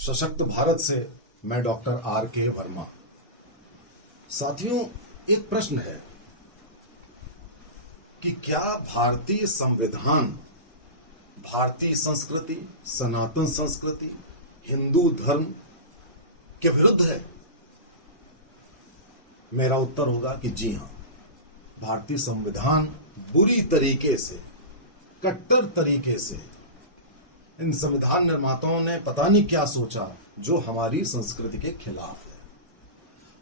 सशक्त भारत से मैं डॉक्टर आर के वर्मा। साथियों, एक प्रश्न है कि क्या भारतीय संविधान भारतीय संस्कृति, सनातन संस्कृति, हिंदू धर्म के विरुद्ध है? मेरा उत्तर होगा कि जी हां। भारतीय संविधान बुरी तरीके से, कट्टर तरीके से इन संविधान निर्माताओं ने पता नहीं क्या सोचा जो हमारी संस्कृति के खिलाफ है।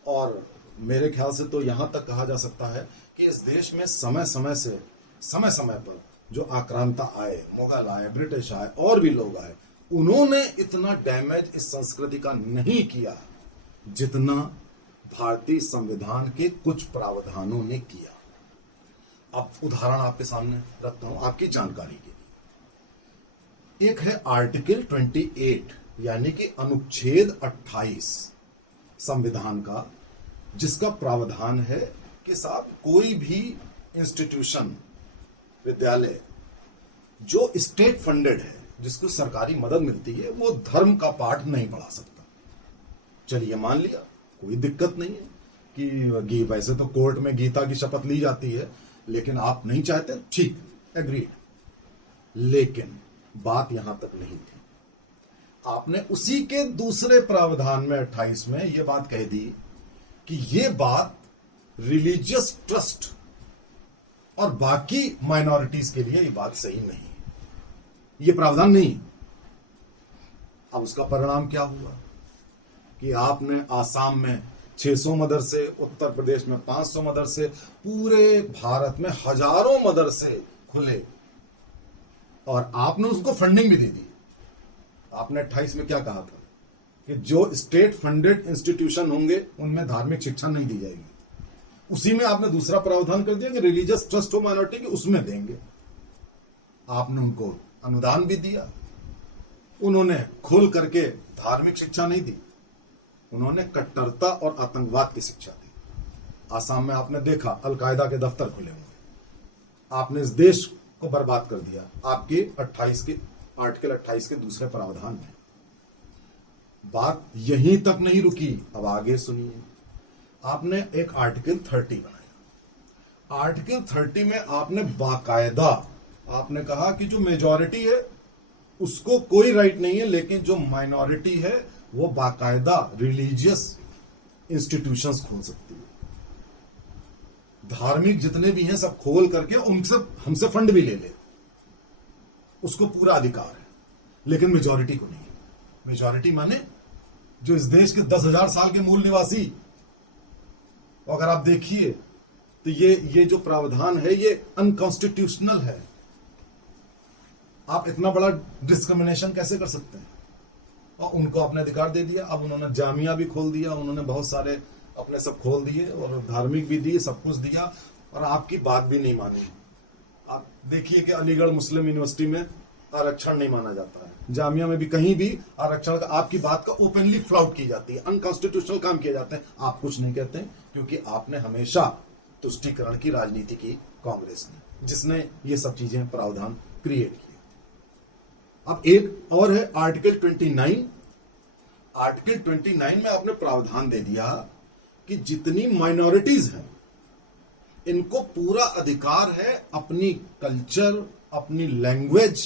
और मेरे ख्याल से तो यहां तक कहा जा सकता है कि इस देश में समय समय पर जो आक्रांता आए, मुगल आए, ब्रिटिश आए और भी लोग आए, उन्होंने इतना डैमेज इस संस्कृति का नहीं किया जितना भारतीय संविधान के कुछ प्रावधानों ने किया। अब उदाहरण आपके सामने रखता हूं आपकी जानकारी के लिए। एक है आर्टिकल 28 यानी कि अनुच्छेद 28 संविधान का, जिसका प्रावधान है कि साहब कोई भी इंस्टीट्यूशन, विद्यालय जो स्टेट फंडेड है, जिसको सरकारी मदद मिलती है, वो धर्म का पाठ नहीं पढ़ा सकता। चलिए मान लिया, कोई दिक्कत नहीं है कि वैसे तो कोर्ट में गीता की शपथ ली जाती है, लेकिन आप नहीं चाहते, ठीक, एग्रीड। लेकिन बात यहां तक नहीं थी। आपने उसी के दूसरे प्रावधान में 28 में यह बात कह दी कि यह बात रिलीजियस ट्रस्ट और बाकी माइनॉरिटीज के लिए यह बात सही नहीं, यह प्रावधान नहीं। अब उसका परिणाम क्या हुआ कि आपने आसाम में 600 मदरसे, उत्तर प्रदेश में 500 मदरसे, पूरे भारत में हजारों मदरसे खुले और आपने उसको फंडिंग भी दे दी। आपने 28 में क्या कहा था कि जो स्टेट फंडेड इंस्टीट्यूशन होंगे उनमें धार्मिक शिक्षा नहीं दी जाएगी। उसी में आपने दूसरा प्रावधान कर दिया कि रिलीजियस ट्रस्ट हो माइनॉरिटी की, उसमें देंगे। आपने उनको अनुदान भी दिया। उन्होंने खोल करके धार्मिक शिक्षा नहीं दी, उन्होंने कट्टरता और आतंकवाद की शिक्षा दी। आसाम में आपने देखा अलकायदा के दफ्तर खुले हुए। आपने इस देश को बर्बाद कर दिया आपके आर्टिकल 28 के दूसरे प्रावधान में। बात यहीं तक नहीं रुकी, अब आगे सुनिए। आपने एक आर्टिकल 30 बनाया। आर्टिकल 30 में आपने बाकायदा आपने कहा कि जो मेजॉरिटी है उसको कोई राइट नहीं है, लेकिन जो माइनॉरिटी है वो बाकायदा रिलीजियस इंस्टीट्यूशंस खोल सकती है। धार्मिक जितने भी हैं सब खोल करके उनसे हमसे फंड भी ले ले, उसको पूरा अधिकार है, लेकिन मेजॉरिटी को नहीं। मेजॉरिटी माने जो इस देश के 10,000 साल के मूल निवासी। अगर आप देखिए तो ये जो प्रावधान है ये अनकॉन्स्टिट्यूशनल है। आप इतना बड़ा डिस्क्रिमिनेशन कैसे कर सकते हैं? और उनको आपने अधिकार दे दिया। अब उन्होंने जामिया भी खोल दिया, उन्होंने बहुत सारे अपने सब खोल दिए और धार्मिक भी दिए, सब कुछ दिया, और आपकी बात भी नहीं मानी। आप देखिए कि अलीगढ़ मुस्लिम यूनिवर्सिटी में आरक्षण नहीं माना जाता है, जामिया में भी कहीं भी आरक्षण का, आपकी बात का ओपनली फ्लॉट की जाती है, अनकॉन्स्टिट्यूशनल काम किए जाते हैं। आप कुछ नहीं कहते क्योंकि आपने हमेशा तुष्टीकरण की राजनीति की, कांग्रेस ने, जिसने ये सब चीजें प्रावधान क्रिएट किए। अब एक और है आर्टिकल 29। आर्टिकल 29 में आपने प्रावधान दे दिया कि जितनी माइनॉरिटीज हैं इनको पूरा अधिकार है अपनी कल्चर, अपनी लैंग्वेज,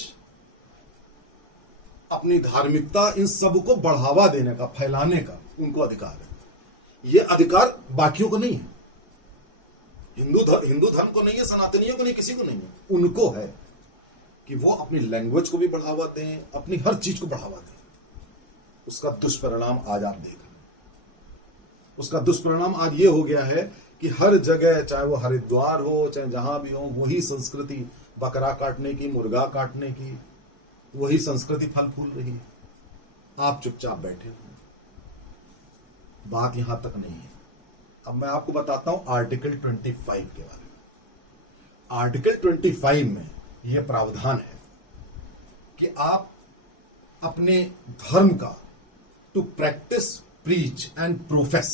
अपनी धार्मिकता, इन सब को बढ़ावा देने का, फैलाने का उनको अधिकार है। ये अधिकार बाकियों को नहीं है, हिंदू धर्म को नहीं है, सनातनियों को नहीं, किसी को नहीं है। उनको है कि वो अपनी लैंग्वेज को भी बढ़ावा दें, अपनी हर चीज को बढ़ावा दें। उसका दुष्परिणाम आज आप देख रहे हैं। उसका दुष्परिणाम आज ये हो गया है कि हर जगह, चाहे वो हरिद्वार हो, चाहे जहां भी हो, वही संस्कृति, बकरा काटने की, मुर्गा काटने की, वही संस्कृति फल फूल रही है। आप चुपचाप बैठे हो। बात यहां तक नहीं है। अब मैं आपको बताता हूं आर्टिकल 25 के बारे में। आर्टिकल 25 में यह प्रावधान है कि आप अपने धर्म का to practice, preach and profess,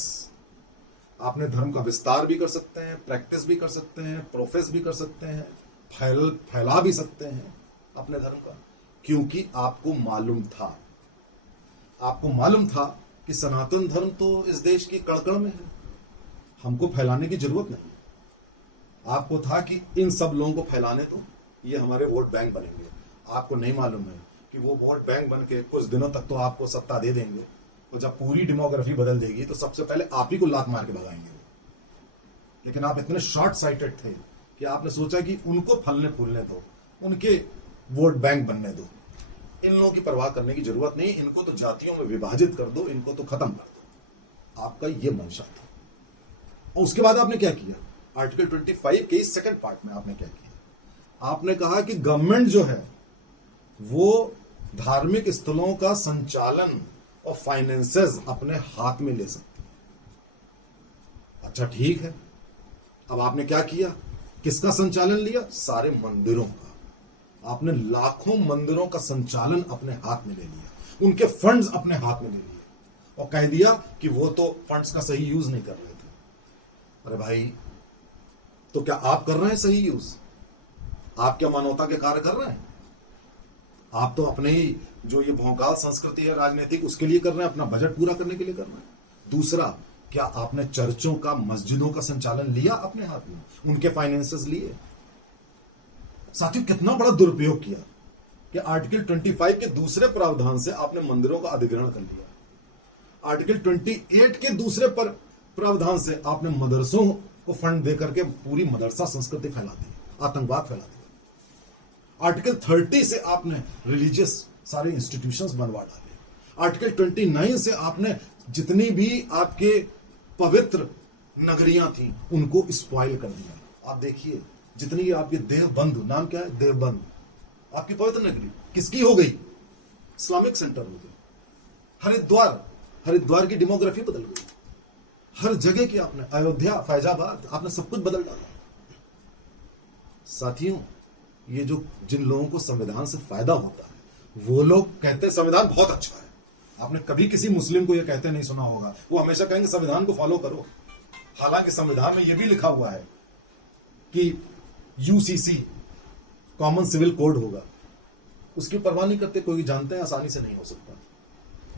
आपने धर्म का विस्तार भी कर सकते हैं, प्रैक्टिस भी कर सकते हैं, प्रोफेस भी कर सकते हैं, फैला भी सकते हैं अपने धर्म का, क्योंकि आपको मालूम था आपको मालूम था कि सनातन धर्म तो इस देश की कड़कड़ में है, हमको फैलाने की जरूरत नहीं। आपको था कि इन सब लोगों को फैलाने दो, ये हमारे वोट बैंक बनेंगे। आपको नहीं मालूम है कि वो वोट बैंक बन के कुछ दिनों तक तो आपको सत्ता दे देंगे, और जब पूरी डेमोग्राफी बदल देगी तो सबसे पहले आप ही को लात मार के भगाएंगे। लेकिन आप इतने शॉर्ट साइटेड थे कि आपने सोचा कि उनको फलने फूलने दो, उनके वोट बैंक बनने दो, इन लोगों की परवाह करने की जरूरत नहीं, इनको तो जातियों में विभाजित कर दो, इनको तो खत्म कर दो। आपका ये मंशा था। और उसके बाद आपने क्या किया? आर्टिकल 25 के इस सेकंड पार्ट में आपने क्या किया? आपने कहा कि गवर्नमेंट जो है वो धार्मिक स्थलों का संचालन और फाइनेंसेस अपने हाथ में ले सकती। अच्छा ठीक है, अब आपने क्या किया? किसका संचालन लिया? सारे मंदिरों का। आपने लाखों मंदिरों का संचालन अपने हाथ में ले लिया, उनके फंड्स अपने हाथ में ले लिए और कह दिया कि वो तो फंड्स का सही यूज नहीं कर रहे थे। अरे भाई, तो क्या आप कर रहे हैं सही यूज? आप क्या मानवता के कार्य कर रहे हैं? आप तो अपने ही जो ये भौकाल संस्कृति है राजनीतिक, उसके लिए कर रहे हैं, अपना बजट पूरा करने के लिए कर रहे हैं। दूसरा, क्या आपने चर्चों का, मस्जिदों का संचालन लिया अपने हाथ में, उनके फाइनेंसेस लिए? साथियों, कितना बड़ा दुरुपयोग किया कि आर्टिकल 25 के दूसरे प्रावधान से आपने मंदिरों का अधिग्रहण कर लिया। आर्टिकल 28 के दूसरे प्रावधान से आपने मदरसों को फंड देकर के पूरी मदरसा संस्कृति फैला दी, आतंकवाद फैला दिया। आर्टिकल 30 से आपने रिलीजियस सारे इंस्टीट्यूशंस बनवा डाले। आर्टिकल 29 से आपने जितनी भी आपके पवित्र नगरियां थी उनको स्पॉइल कर दिया। आप देखिए, जितनी आपके देवबंद, नाम क्या है? देवबंद, आपकी पवित्र नगरी किसकी हो गई? इस्लामिक सेंटर हो गई। हरिद्वार की डेमोग्राफी बदल गई। हर जगह की आपने, अयोध्या, फैजाबाद, आपने सब कुछ बदल डाला। साथियों, ये जो जिन लोगों को संविधान से फायदा होता है वो लोग कहते हैं संविधान बहुत अच्छा है। आपने कभी किसी मुस्लिम को ये कहते नहीं सुना होगा, वो हमेशा कहेंगे संविधान को फॉलो करो। हालांकि संविधान में ये भी लिखा हुआ है कि यूसीसी कॉमन सिविल कोड होगा, उसकी परवाह नहीं करते। कोई जानते हैं आसानी से नहीं हो सकता।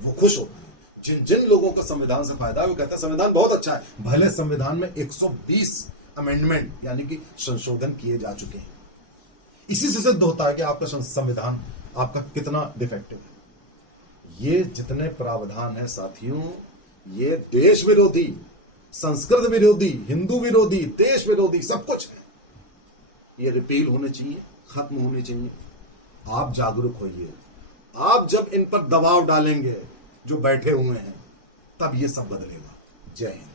वो खुश होते हैं जिन जिन लोगों को संविधान से फायदा है, वो कहते हैं संविधान बहुत अच्छा है। भले संविधान में 120 अमेंडमेंट यानी कि संशोधन किए जा चुके हैं, इसी से सिद्ध होता है कि आपका संविधान आपका कितना डिफेक्टिव है। ये जितने प्रावधान है साथियों, ये देश विरोधी, संस्कृत विरोधी, हिंदू विरोधी, देश विरोधी सब कुछ है। ये रिपील होने चाहिए, खत्म होने चाहिए। आप जागरूक होइए। आप जब इन पर दबाव डालेंगे जो बैठे हुए हैं, तब ये सब बदलेगा। जय हिंद।